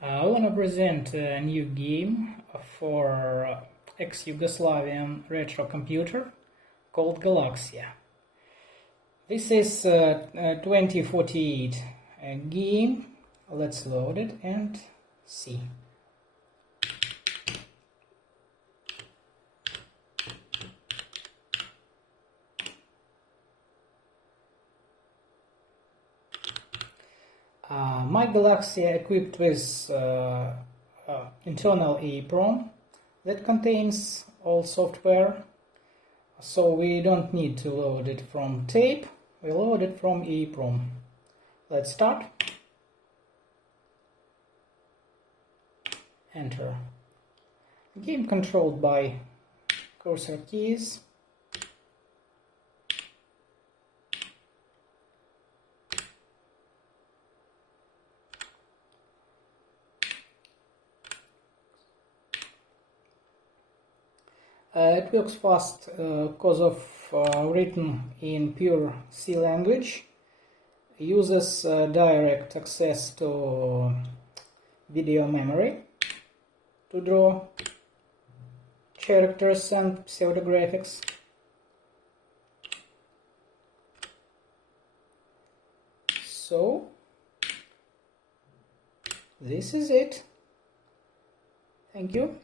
I want to present a new game for ex-Yugoslavian retro computer called Galaksija. This is a 2048 game. Let's load it and see. My Galaksija equipped with internal EEPROM that contains all software, so we don't need to load it from tape, we load it from EEPROM. Let's start. Enter. Game controlled by cursor keys. It works fast because of written in pure C language, uses direct access to video memory to draw characters and pseudographics. So this is it. Thank you.